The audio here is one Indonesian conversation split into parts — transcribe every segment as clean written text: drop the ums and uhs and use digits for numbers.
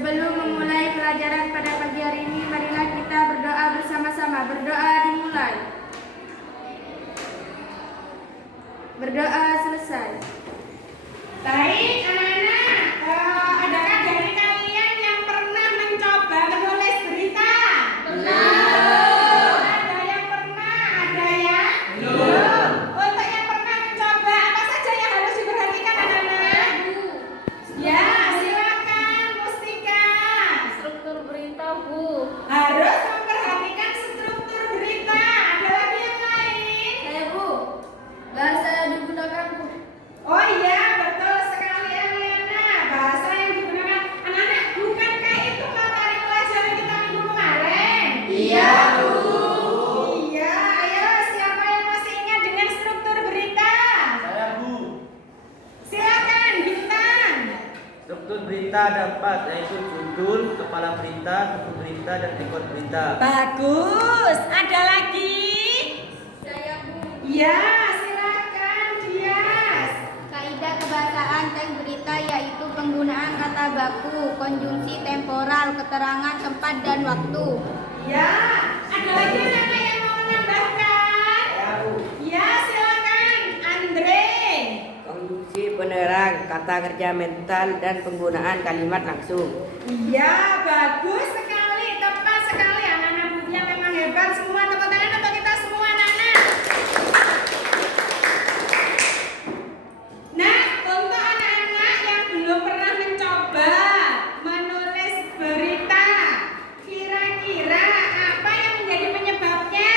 Sebelum memulai pelajaran pada pagi hari ini, marilah kita berdoa bersama-sama. Berdoa dimulai. Berdoa selesai. Baik, anak-anak, adakah dari kalian yang pernah mencoba menulis berita? Belum. Ada yang pernah, ada yang belum. Untuk yang pernah mencoba, apa saja yang harus diperhatikan anak-anak? Ya, silakan Mustika. Struktur berita, Bu. Harus memperhatikan struktur berita. Ada lagi yang lain? Saya, Bu. Bahasa yang digunakan, Bu. Oh iya, betul sekali Eliana. Bahasa yang digunakan anak-anak, bukankah itu materi pelajaran kita minggu kemarin? Iya, Bu. Iya, ayo siapa yang masih ingat dengan struktur berita? Saya, Bu. Silakan Bintang. Struktur berita ada 4, yaitu judul, kepala berita, buku berita, dan ekor berita. Bagus. Ada lagi? Saya, Bu. Ya, silakan Dias. Kaidah kebahasaan teks berita yaitu penggunaan kata baku, konjungsi temporal, keterangan tempat dan waktu. Ya, ada lagi anak-anak yang mau menambahkan? Saya, Bu. Ya, silakan Andre. Konstruksi penerang, kata kerja mental, dan penggunaan kalimat langsung. Iya, bagus sekali, tepat sekali. Anak-anak Bufia memang hebat semua. Tepuk tangan untuk kita semua, anak-anak. Nah, untuk anak-anak yang belum pernah mencoba menulis berita, kira-kira apa yang menjadi penyebabnya?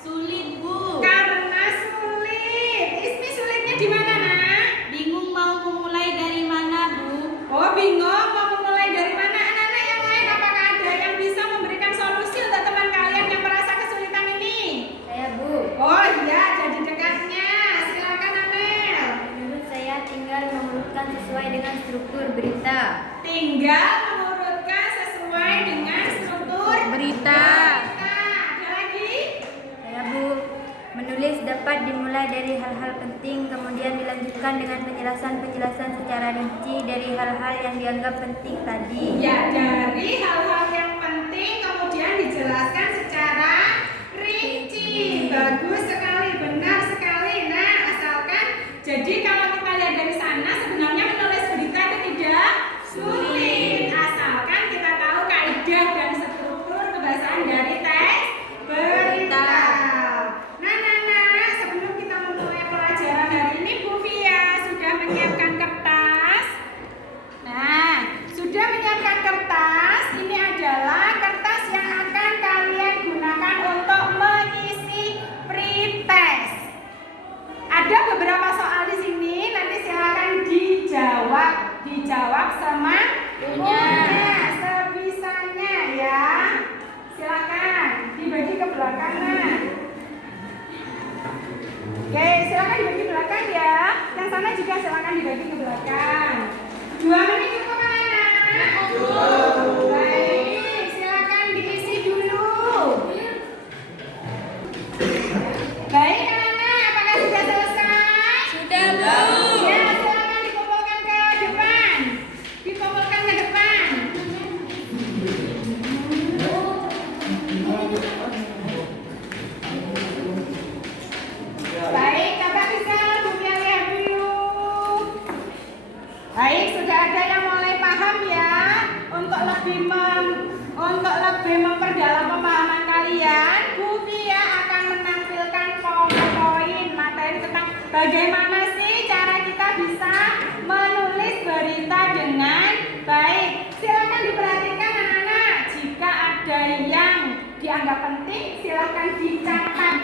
Sulit, Bu. Karena sulit. Ismi sulitnya di mana, nak? Bingung mau memulai dari mana, Bu? Oh, bingung mau memulai dari mana? Anak-anak yang lain, apakah ada yang bisa memberikan solusi untuk teman kalian yang merasa kesulitan ini? Saya, Bu. Oh iya, jadi dekatnya. Silakan Amel. Menurut saya tinggal mengurutkan sesuai dengan struktur berita. Tinggal mengurutkan sesuai dengan struktur Berita. Ada lagi? Saya, Bu. Menulis dapat dimulai dari hal-hal penting, kemudian dilanjutkan dengan penjelasan-penjelasan secara rinci dari hal-hal yang dianggap penting tadi. Ya, dari hal-hal yang penting kemudian dijelaskan secara rinci. Bagus sekali, benar sekali. Nah, asalkan jadi kalau kita lihat dari sana sebenarnya menulis berita itu tidak sulit. Asalkan kita tahu kaidah dan struktur kebahasaan dari teks berita. Nah, sebelum kita memulai pelajaran hari ini, Bu Fia sudah menyiapkan kertas. Nah, sudah menyiapkan kertas. Ini adalah kertas yang akan kalian gunakan untuk mengisi pretest. Ada beberapa soal di sini. Nanti silakan dijawab semampunya, sebisanya ya. Silakan dibagi ke belakangan. Oke, silakan dibagi belakang ya. Yang sana juga silakan dibagi ke belakang. 2 menit cukup anak? Cukup. Baik, silakan diisi dulu. Baik anak-anak, apakah sudah selesai? Sudah, Ya, silakan dikumpulkan ke depan. Dikumpulkan ke depan. Baik, Kakak bisa Bufia lihat dulu. Baik, sudah ada yang mulai paham ya. Untuk lebih memperdalam pemahaman kalian, Bufia akan menampilkan poin materi tentang bagaimana sih cara kita bisa menulis berita dengan baik. Silakan diperhatikan anak-anak. Jika ada yang dianggap penting, silakan dicatat.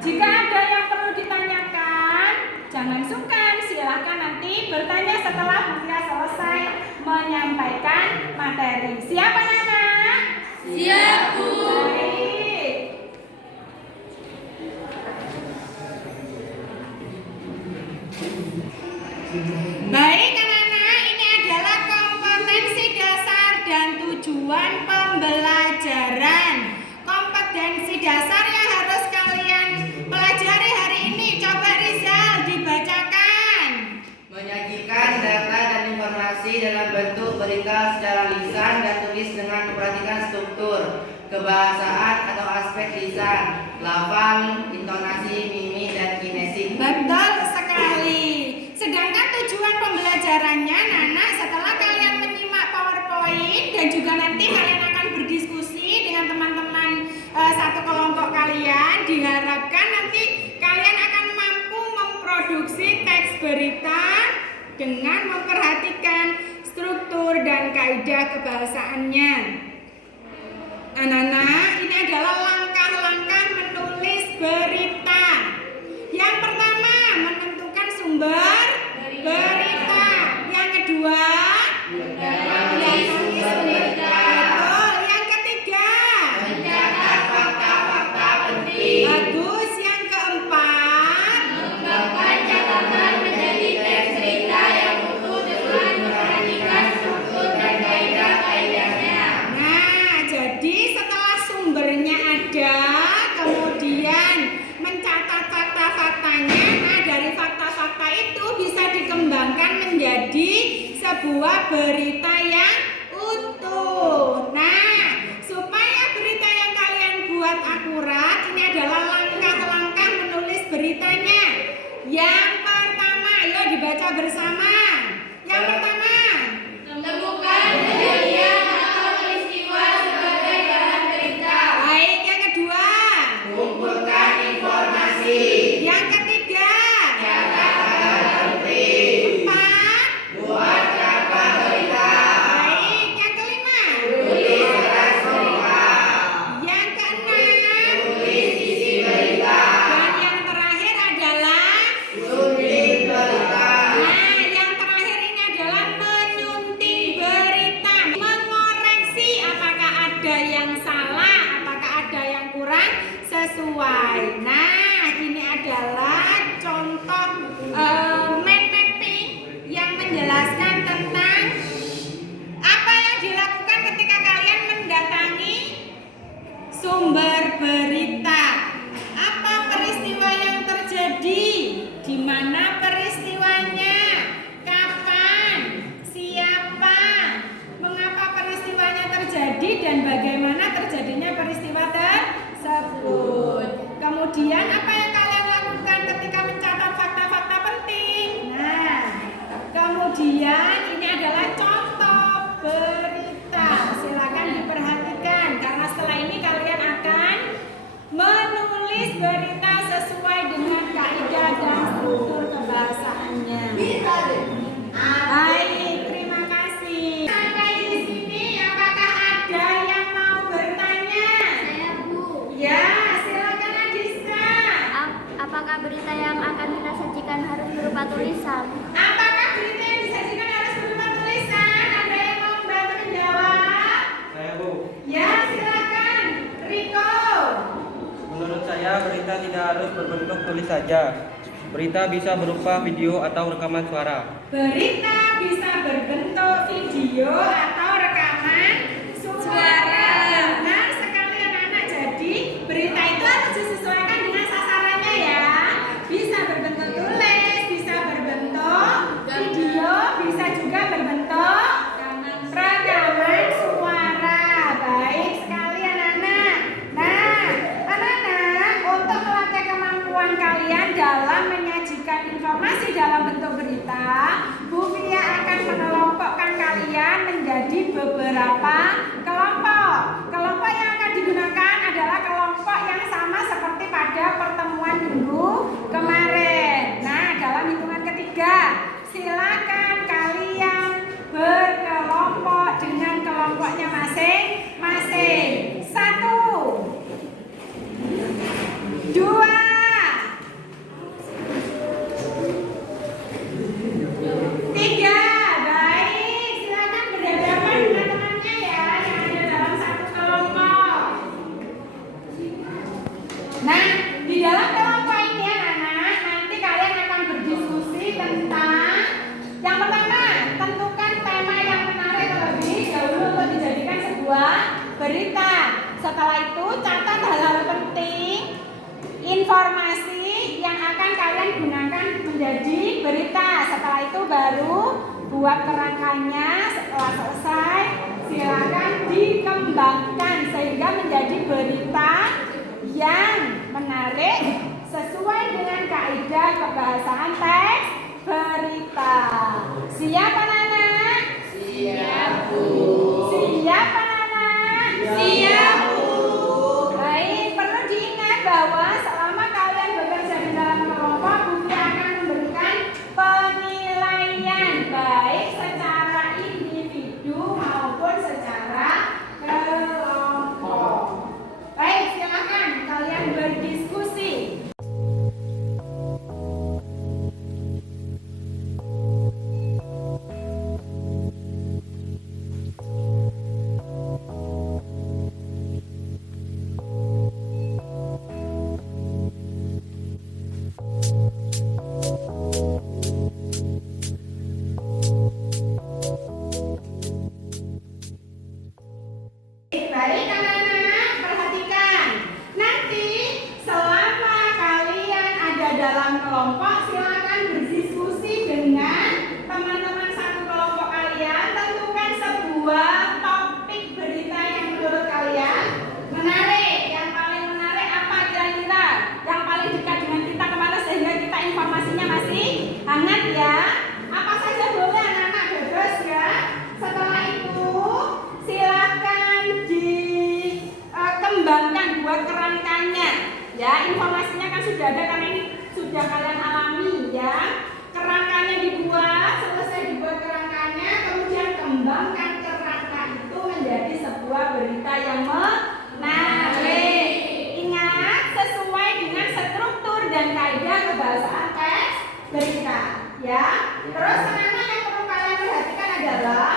Jika ada yang perlu ditanyakan, jangan sungkan, silakan nanti bertanya setelah Bufia selesai menyampaikan materi. Siap anak-anak? Siap, Bu. Baik. Baik anak-anak, ini adalah kompetensi dasar dan tujuan pembelajaran. Kompetensi dasar yang harus kalian pelajari hari ini. Coba Rizal dibacakan. Menyajikan data dan informasi dalam bentuk berita secara lisan kebahasaan atau aspek lisan, lafal, intonasi, mimik, dan kinesis. Betul sekali. Sedangkan tujuan pembelajarannya, Nana, setelah kalian menyimak PowerPoint dan juga nanti kalian akan berdiskusi dengan teman-teman satu kelompok kalian, diharapkan nanti kalian akan mampu memproduksi teks berita dengan memperhatikan struktur dan kaidah kebahasaannya. Anak-anak, ini adalah langkah-langkah menulis berita. Yang pertama, menentukan sumber berita. Yang kedua, menulis berita. Betul. Yang ketiga, mencatat fakta-fakta penting. Bagus. Yang keempat, mengembangkan catatan menjadi teks berita yang utuh dengan memperhatikan struktur dan kaidah-kaidahnya. Nah, jadi setelah sumbernya ada, kemudian mencatat fakta-faktanya. Nah, dari fakta-fakta itu bisa dikembangkan menjadi sebuah berita yang utuh. Nah, supaya berita yang kalian buat akurat, ini adalah langkah-langkah menulis beritanya. Yang pertama, ayo dibaca bersama. Yang pertama, temukan kejadian atau peristiwa sebagai bahan berita. Baik, yang kedua, kumpulkan informasi. Yang ketiga, catat hal penting. Empat, buat naskah berita. Baik, yang kelima, tulis teks berita. Yang keenam, tulis isi berita. Dan yang terakhir adalah sunting berita. Nah, yang terakhir ini adalah menyunting berita, mengoreksi apakah ada yang salah, apakah ada yang kurang sesuai. Nah, ini adalah contoh mind mapping yang menjelaskan tentang apa yang dilakukan ketika kalian mendatangi sumber berita. Apa peristiwa yang terjadi? Di mana peristiwanya? Kapan? Siapa? Mengapa peristiwanya terjadi dan bagaimana terjadinya peristiwa tersebut? Kemudian apa yang kalian lakukan ketika mencatat fakta-fakta penting? Nah, kemudian ini adalah contoh berita. Silakan diperhatikan karena setelah ini kalian akan menulis berita sesuai dengan kaidah dan struktur kebahasaannya. Baik, terima kasih. Sampai di sini, apakah ada yang mau bertanya? Saya Bu. Ya, silakan Adisa. Apakah berita yang akan kita sajikan harus berupa tulisan? Apakah berita yang disajikan harus berupa tulisan? Ada yang mau membantu menjawab? Saya Bu. Ya, silakan. Riko. Menurut saya berita tidak harus berbentuk tulis saja. Berita bisa berupa video atau rekaman suara. Berita bisa berbentuk video atau rekaman suara. Benar sekali anak-anak. Jadi berita itu harus disesuaikan dengan sasarannya ya. Bisa berbentuk tulis, bisa berbentuk video, bisa juga berbentuk rekaman suara. Baik sekali anak-anak. Nah, anak-anak, untuk melatih kemampuan kalian dalam menyajikan informasi dalam bentuk berita, Bu Fia akan mengelompokkan kalian menjadi beberapa kelompok. Kelompok yang akan digunakan adalah kelompok yang sama seperti pada pertemuan minggu kemarin. Nah, dalam hitungan ketiga, silakan kalian berkelompok dengan kelompoknya masing-masing. 1, 2, 3. Baik, silakan berhadapan dengan temannya ya yang ada dalam satu kelompok. Nah, di dalam kelompok ini anak-anak, nanti kalian akan berdiskusi tentang yang pertama, tentukan tema yang menarik terlebih dahulu untuk dijadikan sebuah berita. Setelah itu, catat hal-hal penting, informasi yang akan kalian gunakan menjadi berita. Setelah itu baru buat kerangkanya. Setelah selesai, silakan dikembangkan sehingga menjadi berita yang menarik sesuai dengan kaidah kebahasaan teks berita. Siap anak-anak? Siap, Bu. Siap anak-anak? Siap, Bu. Baik, perlu diingat bahwa selama kalian bekerja di dalam kelompok, Budi akan memberikan penilaian baik secara individu maupun secara kelompok. Baik, silakan kalian berdiskusi. Baik anak-anak, perhatikan. Nanti selama kalian ada dalam kelompok, silakan berdiskusi dengan teman-teman satu kelompok kalian. Tentukan sebuah topik berita yang menurut kalian menarik. Yang paling menarik apa kira-kira? Yang paling dekat dengan kita kemana sehingga kita informasinya masih hangat ya? Apa saja boleh anak-anak, bebas ya. Setelah itu silakan dikembangkan buat kerangkanya ya. Informasinya kan sudah ada karena ini sudah kalian alami ya. Kerangkanya dibuat, selesai dibuat kerangkanya, kemudian kembangkan kerangka itu menjadi sebuah berita yang menarik. Ingat, sesuai dengan struktur dan kaidah kebahasaan teks berita ya. Terus anak-anak yang perlu kalian perhatikan adalah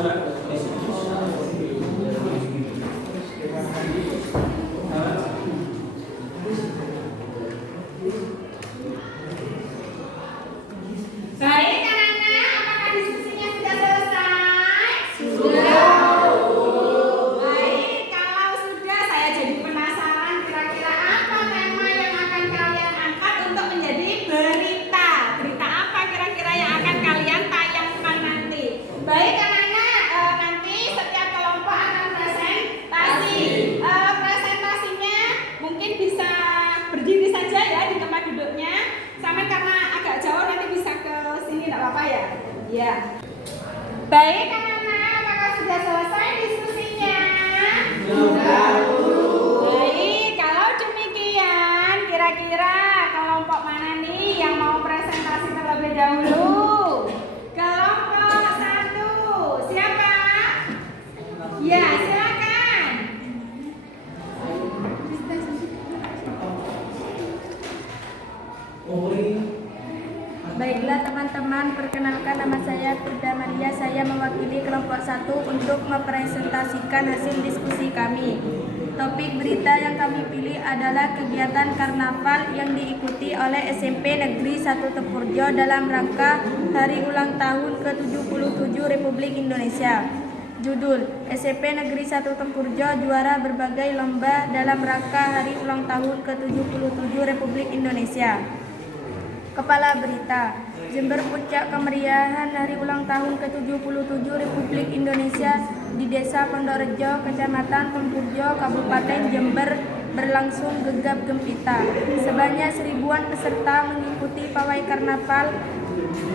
Baik anak-anak, apakah diskusinya sudah selesai? Baik, kalau sudah saya jadi penasaran kira-kira apa tema yang akan kalian angkat untuk menjadi berita. Berita apa kira-kira yang akan kalian tayangkan nanti? Baik anak-anak, nanti setiap kelompok akan presentasi. Presentasinya mungkin bisa berdiri saja ya di tempat duduknya. Sampai karena agak jauh nanti bisa ke sini, tidak apa-apa ya? Iya. Baik anak-anak, apakah sudah selesai diskusinya? Baik, kalau demikian kira-kira kelompok mana nih yang mau presentasi terlebih dahulu? Kelompok 1, siapa? Ya, silakan. Baiklah teman-teman, perkenalkan nama saya Firda Maria. Saya mewakili kelompok 1 untuk mempresentasikan hasil diskusi kami. Topik berita yang kami pilih adalah kegiatan karnaval yang diikuti oleh SMP Negeri 1 Tepurjo dalam rangka Hari Ulang Tahun ke-77 Republik Indonesia. Judul: SMP Negeri 1 Tepurjo juara berbagai lomba dalam rangka Hari Ulang Tahun ke-77 Republik Indonesia. Kepala berita: Jember puncak kemeriahan Hari Ulang Tahun ke-77 Republik Indonesia di Desa Pondokrejo, Kecamatan Tempurjo, Kabupaten Jember berlangsung gegap gempita. Sebanyak 1000-an peserta mengikuti pawai karnaval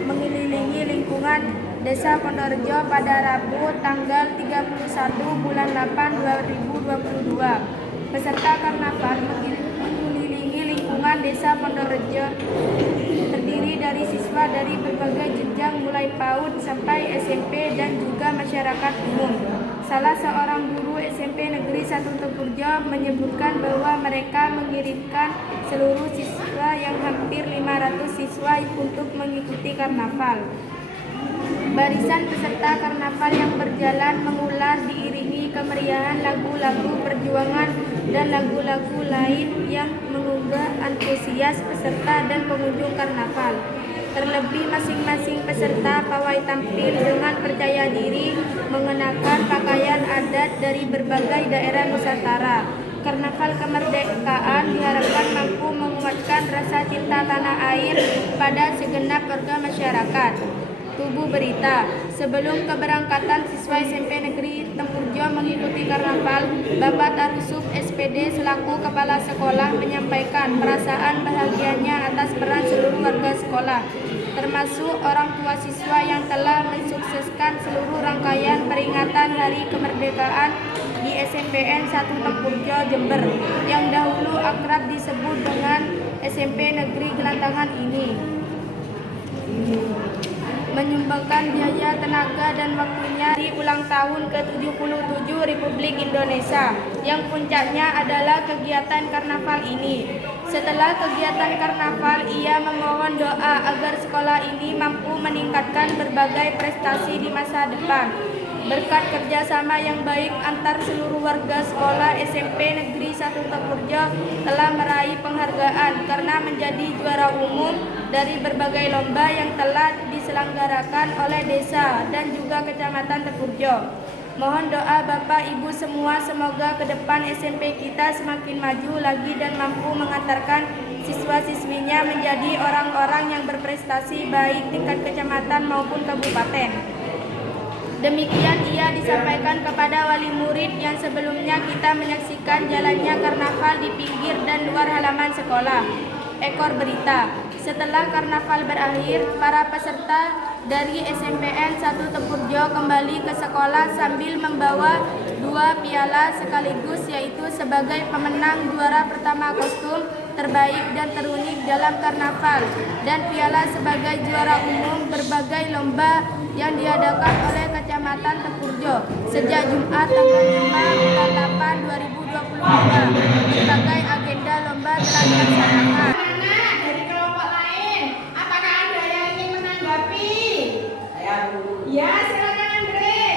mengelilingi lingkungan Desa Pondokrejo pada Rabu tanggal 31 bulan 8 2022. Peserta karnaval mengelilingi lingkungan Desa Pondokrejo terdiri dari siswa dari berbagai jenjang mulai PAUD sampai SMP dan juga masyarakat umum. Salah seorang guru SMP Negeri 1 Tepurjo menyebutkan bahwa mereka mengirimkan seluruh siswa yang hampir 500 siswa untuk mengikuti karnaval. Barisan peserta karnaval yang berjalan mengular diiringi kemeriahan lagu-lagu perjuangan dan lagu-lagu lain yang menggugah antusias peserta dan pengunjung karnaval. Terlebih masing-masing peserta pawai tampil dengan percaya diri mengenakan pakaian adat dari berbagai daerah Nusantara. Karnaval kemerdekaan diharapkan mampu menguatkan rasa cinta tanah air pada segenap warga masyarakat. Tubuh berita: sebelum keberangkatan siswa SMP Negeri Tempurjo mengikuti karnaval, Bapak Tarusub SPD selaku kepala sekolah menyampaikan perasaan bahagianya atas peran seluruh warga sekolah, termasuk orang tua siswa yang telah mensukseskan seluruh rangkaian peringatan Hari Kemerdekaan di SMPN 1 Tempurjo, Jember, yang dahulu akrab disebut dengan SMP Negeri Gelantangan ini. Menyumbangkan biaya, tenaga, dan waktunya di ulang tahun ke-77 Republik Indonesia, yang puncaknya adalah kegiatan karnaval ini. Setelah kegiatan karnaval, ia memohon doa agar sekolah ini mampu meningkatkan berbagai prestasi di masa depan. Berkat kerjasama yang baik antar seluruh warga sekolah SMP Negeri 1 Tepurjo telah meraih penghargaan karena menjadi juara umum dari berbagai lomba yang telah diselenggarakan oleh desa dan juga kecamatan Tepurjo. Mohon doa Bapak Ibu semua, semoga ke depan SMP kita semakin maju lagi dan mampu mengantarkan siswa-siswinya menjadi orang-orang yang berprestasi baik tingkat kecamatan maupun kabupaten. Demikian ia disampaikan kepada wali murid yang sebelumnya kita menyaksikan jalannya karnaval di pinggir dan luar halaman sekolah. Ekor berita: setelah karnaval berakhir, para peserta dari SMPN 1 Tepurjo kembali ke sekolah sambil membawa 2 piala sekaligus, yaitu sebagai pemenang juara pertama kostum terbaik dan terunik dalam karnaval, dan piala sebagai juara umum berbagai lomba yang diadakan oleh Kecamatan Tepurjo sejak Jumat tanggal 5 bulan 8 2022. Berbagai agenda lomba telah dilaksanakan. Dari kelompok lain, apakah ada yang ingin menanggapi? Saya Bu. Ya, silakan Andre.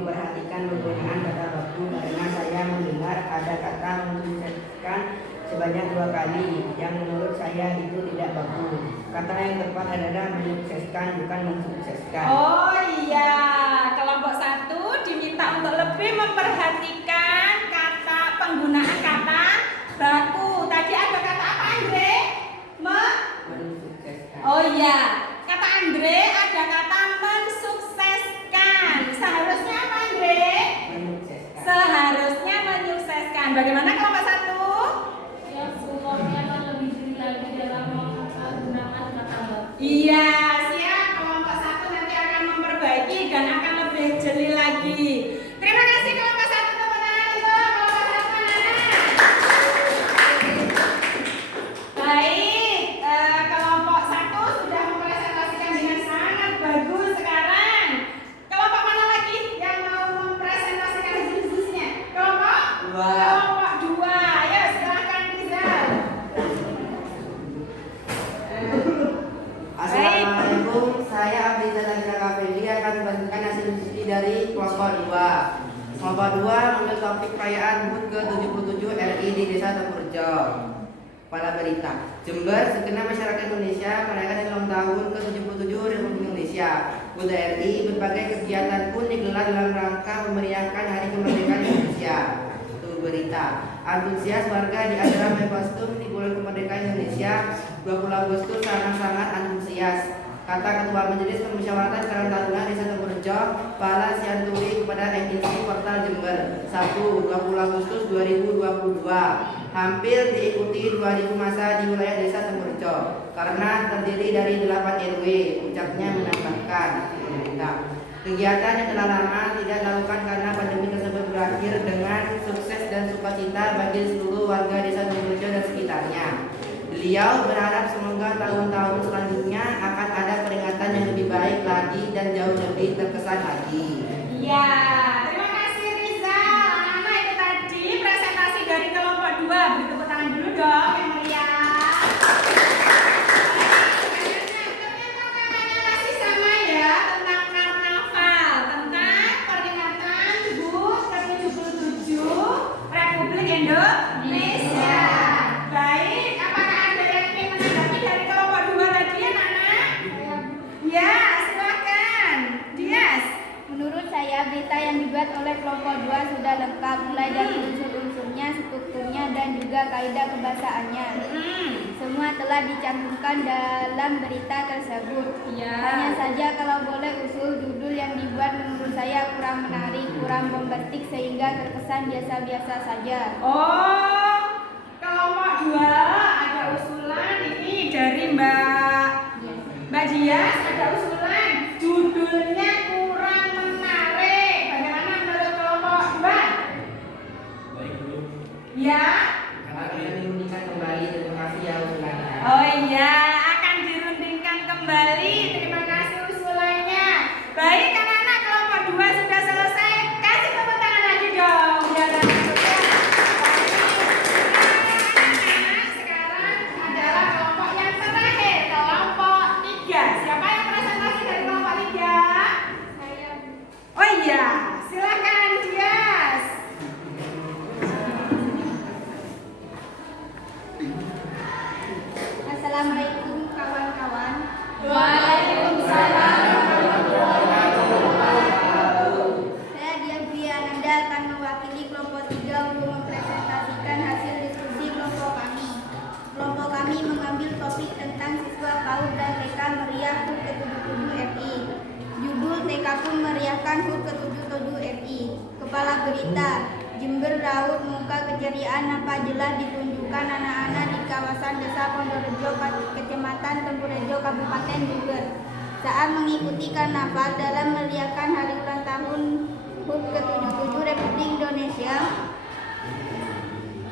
memperhatikan penggunaan kata baku karena saya mendengar ada kata mensukseskan sebanyak 2 kali yang menurut saya itu tidak baku. Kata yang tepat adalah menyukseskan, bukan mensukseskan. Oh iya, kelompok 1 diminta untuk lebih memperhatikan kata penggunaan kata baku. Tadi ada kata apa, Andre? Mensukseskan. Oh iya, kata Andre ada kata mensukseskan. Seharusnya apa, Andre? Menyukseskan. Seharusnya menyukseskan. Bagaimana kelompok 1? Yang semuanya akan lebih jeli lagi dalam menggunakan kata baku. Iya, siap. Kelompok 1 nanti akan memperbaiki dan akan lebih jeli lagi. Terima kasih kelompok 1, tepuk tangan untuk kelompok 1 anak-anak. Baik, kelompok 1 sudah mempresentasikan dengan sangat bagus. Sekarang kelompok mana lagi yang mau mempresentasikan hasil-hasilnya? Kelompok 2. Kelompok 2. Ayo silahkan Rizal. Assalamualaikum, saya Abdizal Kafeli akan membagikan hasil diskusi dari kelompok 2. Kelompok 2 mengambil topik perayaan HUT ke-77 RI di Desa Tempurjo. Pada berita, Jember, segenap masyarakat Indonesia merayakan ulang tahun ke-77 Republik Indonesia. HUT RI, berbagai kegiatan pun digelar dalam rangka memeriahkan Hari Kemerdekaan Indonesia. Berita, antusias warga di acara main kostum di bulan kemerdekaan Indonesia 20 Agustus sangat-sangat antusias, kata Ketua Majelis Permusyawaratan Karang Taruna Desa Tempurjo, Pala Sianturi kepada edisi Portal Jember, Sabtu 20 Agustus 2022. Hampir diikuti 2000 masa di wilayah Desa Tempurjo karena terdiri dari 8 RW, ucapnya menambahkan. Kegiatan yang telah lama tidak dilakukan karena pandemi tersebut berakhir dengan sukses dan sukacita bagi seluruh warga Desa Tempurjo dan sekitarnya. Beliau berharap semoga tahun-tahun selanjutnya akan ada peringatan yang lebih baik lagi dan jauh lebih terkesan lagi. Iya, terima kasih Rizal. Anak-anak itu tadi presentasi dari kelompok 2. Beri tepuk tangan dulu dong yang meriah. Baik, ternyata temanya masih sama ya, tentang karnaval, tentang peringatan HUT ke-77 Republik Indonesia. Baik, apakah ada yang ingin menanggapi dari kelompok 2 tadi anak-anak? Ya, silakan. Dias. Menurut saya, berita yang dibuat oleh kelompok 2 sudah lengkap, mulai dari unsur-unsurnya, strukturnya, dan juga kaidah kebahasaannya. Semua telah dicantumkan dalam berita tersebut. Ya. Hanya saja kalau boleh usul, judul yang dibuat menurut saya kurang menarik, kurang bombastik sehingga terkesan biasa-biasa saja. Oh, kelompok 2 ada usulan ini dari Mbak Dias, ada usulan judulnya kurang menarik. Bagaimana menurut kelompok 2? Ya. Akan dirundingkan kembali, terima kasih ya usulannya. Oh iya, akan dirundingkan kembali. Terima kasih usulannya. Baik, anak-anak kelompok 2 sudah selesai. Kasih tepuk tangan lagi dong. Biar anak-anak. Sekarang adalah kelompok yang terakhir, kelompok 3. Siapa yang presentasi dari kelompok 3? Saya Oh iya, silakan Dias. Assalamualaikum kawan-kawan. Waalaikumsalam. Saya Dian Priyananda akan mewakili kelompok 3 untuk mempresentasikan hasil diskusi kelompok kami. Kelompok kami mengambil topik tentang siswa PAUD dan TK meriah HUT ke-77 RI. Judul TK pun meriahkan HUT ke-77 RI. Kepala berita, Jember raut muka keceriaan nampak jelas ditunjukkan anak-anak di kawasan Desa Pondorejo, Kecamatan Tempurjo, Kabupaten Jember saat mengikuti karnaval dalam meriahkan hari ulang tahun HUT ke-77 Republik Indonesia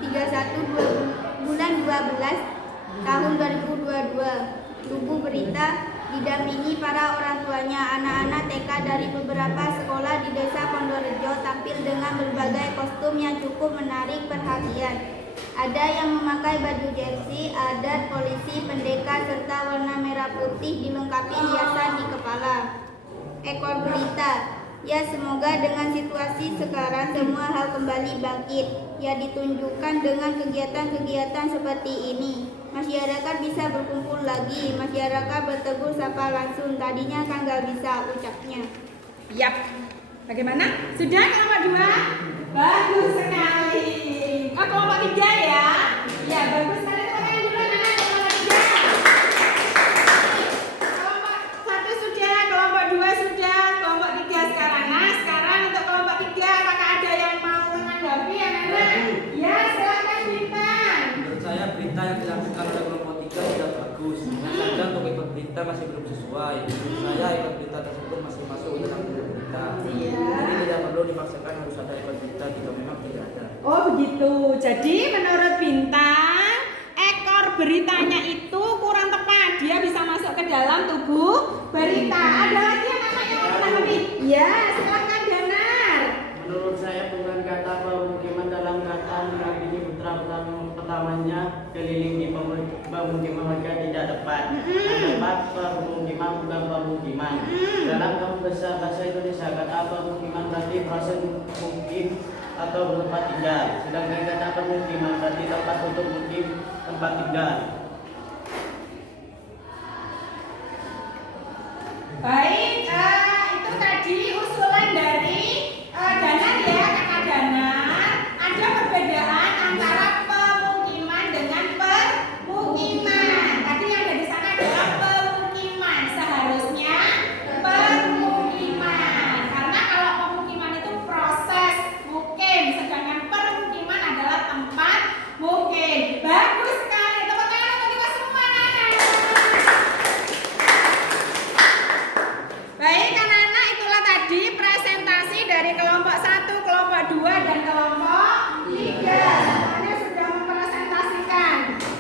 31 bulan 12 tahun 2022. Tubuh berita didampingi para orang tuanya. Anak-anak TK dari beberapa sekolah di Desa Pondorejo tampil dengan berbagai kostum yang cukup menarik perhatian. Ada yang memakai baju jersey adat polisi pendekar serta warna merah putih dilengkapi hiasan di kepala. Ekor berita Ya, semoga dengan situasi sekarang semua hal kembali bangkit. Ya, ditunjukkan dengan kegiatan-kegiatan seperti ini. Masyarakat bisa berkumpul lagi, masyarakat bertegur sapa langsung. Tadinya kan gak bisa ucapnya. Yap. Bagaimana? Sudah kelompok 2? Bagus sekali. Oh, kelompok 3 ya? Ya, bagus sekali. Teman-teman dulu anak kelompok 3. Kelompok 1 sudah, kelompok 2 sudah, kelompok 3 sekarang. Nah, sekarang untuk kelompok 3, apakah ada yang mau menanggapi anak-anak? Ya, silakan Bintang. Menurut saya berita yang dilakukan oleh kelompok 3 tidak bagus. Hanya saja untuk ikut berita masih belum sesuai. Menurut saya ikut berita tersebut masih masuk dalam berita. Jadi tidak perlu dipaksakan harus ada ikut berita jika memang tidak ada. Oh begitu. Jadi menurut Bintang, ekor beritanya itu kurang tepat. Dia bisa masuk ke dalam tubuh berita. Ada lagi yang namanya mau menanggapi? Ya, silakan Danar. Menurut saya penggunaan kata pemukiman dalam kata mendampingi putra pertamanya keliling di pemukiman warga tidak tepat. Yang tepat pemukiman bukan pemukiman. Dalam kamus besar bahasa Indonesia kata pemukiman berarti proses mukim atau tempat tinggal. Sedangkan kata pemukiman berarti tempat untuk mukim tempat tinggal. Baik, itu tadi usulan dari Danar ya, kakak Danar. Ada perbedaan antara pemukiman dengan permukiman. Tadi yang ada di sana adalah pemukiman. Seharusnya permukiman. Karena kalau pemukiman itu proses mukim, sedangkan permukiman adalah tempat mukim. Bagus sekali. Tepuk tangan untuk kita semua, anak-anak. Baik anak-anak, itulah tadi presentasi dari kelompok 1, kelompok 2, dan kelompok 3. Semuanya sudah mempresentasikan.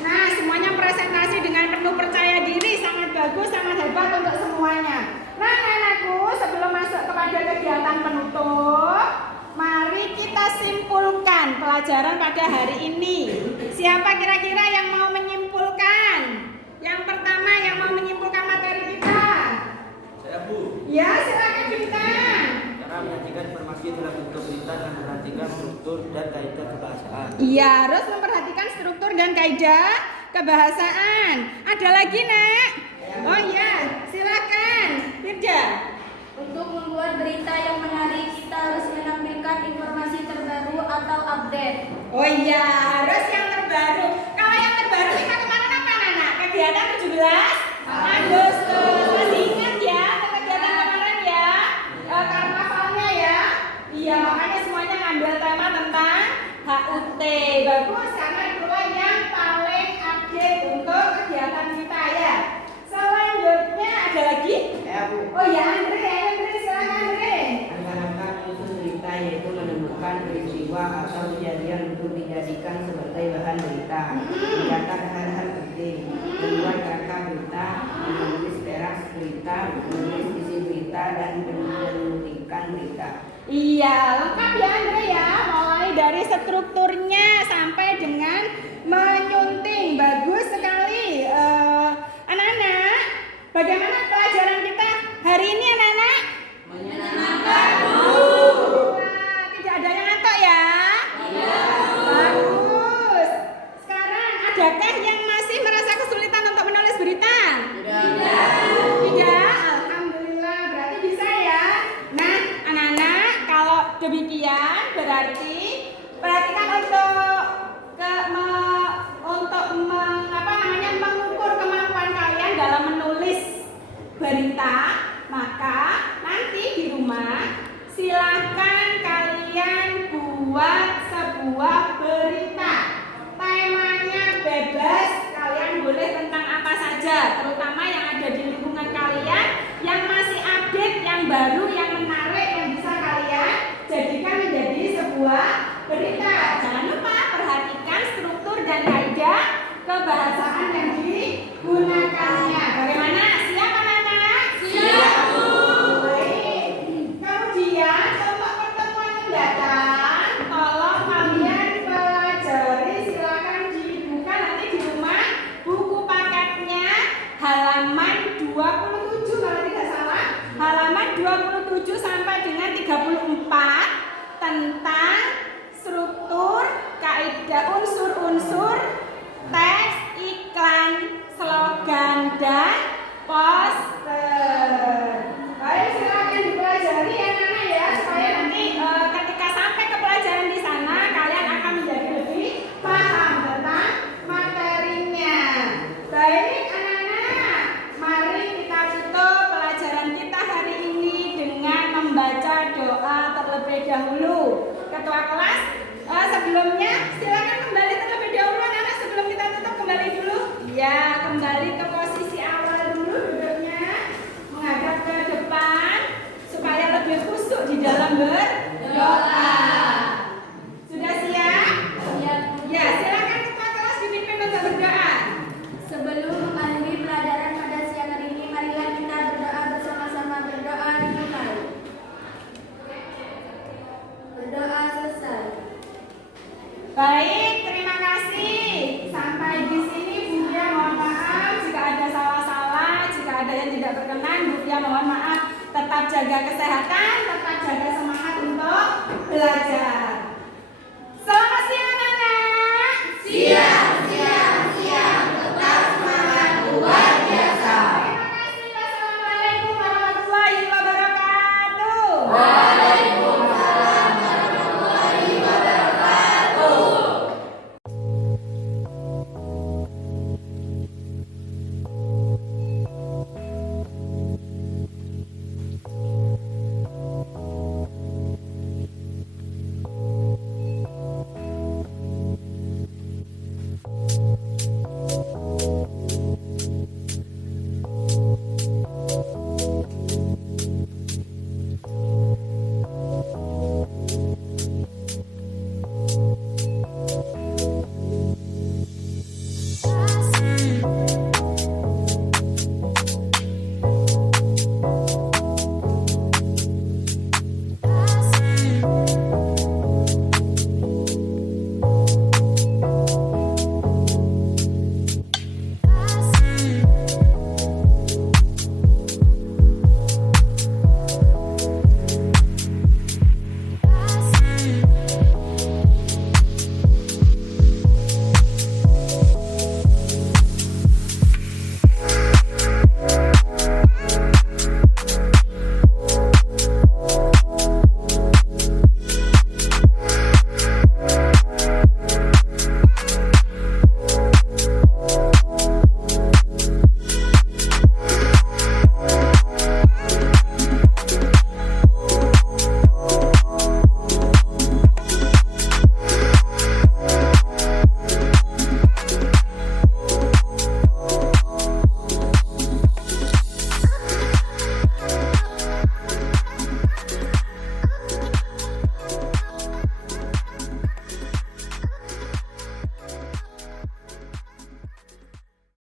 Nah, semuanya presentasi dengan penuh percaya diri. Sangat bagus, sangat hebat untuk semuanya. Nah anak-anakku, sebelum masuk kepada kegiatan penutup, mari kita simpulkan pelajaran pada hari ini. Siapa kira-kira yang mau menyimpulkan? Yang pertama yang mau menyimpulkan materi kita. Saya Bu. Ya, silakan Bintang. Cara menyajikan informasi dalam bentuk berita dan memperhatikan struktur dan kaidah kebahasaan. Iya, harus memperhatikan struktur dan kaidah kebahasaan. Ada lagi, Nak? Oh iya, silakan. Firda. Untuk membuat berita yang menarik, kita harus menampilkan informasi terbaru atau update. Oh iya, harus yang terbaru. Kalau yang terbaru kita kemarin apa, Nana? Kegiatan 17 Agustus. Masih ingat ya kegiatan kemarin ya? Karnavalnya ya? Iya, makanya semuanya ngambil tema tentang HUT. Bagus, karena itulah yang paling update untuk kegiatan kita ya. Selanjutnya ada lagi? Ya Bu. Oh ya, Andre silakan Andre. Akan khusus berita yaitu menemukan peristiwa atau kejadian untuk dijadikan sebagai bahan berita, mencatat hal-hal penting, membuat kerangka berita, menulis teks berita, menulis isi berita dan menyuntikkan berita. Iya, lengkap ya Andre ya, mulai dari strukturnya sampai dengan menyunting. Bagus sekali. Anak-anak, bagaimana pelajaran kita hari ini anak-anak? Menyenangkan. Nah, tidak ada yang ngantuk ya? Iya. Bagus. Sekarang adakah yang masih merasa kesulitan untuk menulis berita? Tidak? Alhamdulillah, berarti bisa ya. Nah, anak-anak, kalau demikian berarti perhatikan mengukur kemampuan kalian dalam menulis berita. Maka nanti di rumah silahkan kalian buat sebuah berita. Temanya bebas, kalian boleh tentang apa saja, terutama yang ada di lingkungan kalian, yang masih update, yang baru, yang menarik, yang bisa kalian jadikan menjadi sebuah berita. Jangan lupa perhatikan struktur dan kaidah kebahasaan yang digunakannya. Bagaimana? Siap anak-anak? Siap. Baik. Kemudian untuk pertemuan mendatang, tolong kalian pelajari, silakan dibuka nanti di rumah buku paketnya halaman 27 kalau tidak salah, halaman 27 sampai terlebih dahulu. Ketua kelas, sebelumnya silakan kembali terlebih dahulu anak-anak sebelum kita tutup kembali dulu. Ya, kembali ke posisi awal dulu duduknya, menghadap ke depan supaya lebih khusyuk di dalam berdoa. Sudah siap? Ya, silakan ketua kelas dipimpin untuk berdoa. Sebelum mengakhiri pelajaran pada siang hari ini, marilah kita berdoa bersama-sama. Berdoa dimulai. Berdoa selesai. Baik, terima kasih. Sampai di sini Bu Fia mohon maaf jika ada salah-salah, jika ada yang tidak berkenan, Bu Fia mohon maaf. Tetap jaga kesehatan, tetap jaga semangat untuk belajar.